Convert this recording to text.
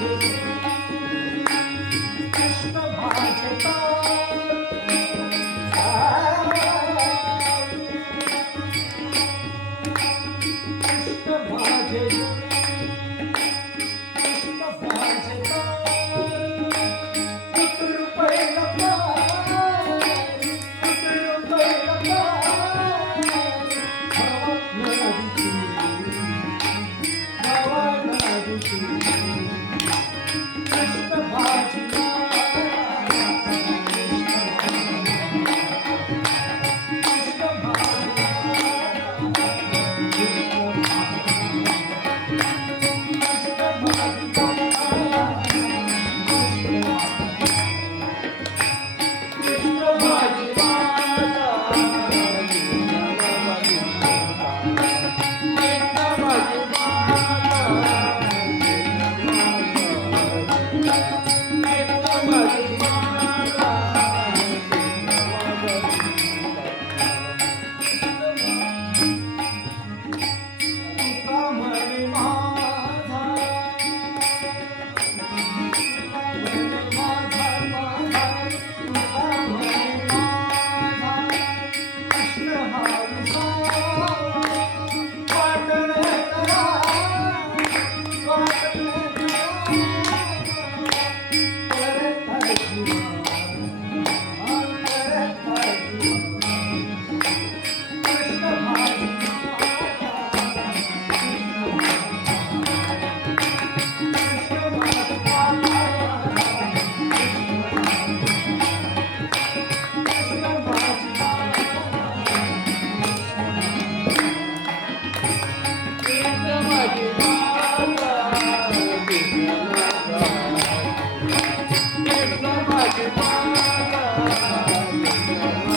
Thank you. Thank you.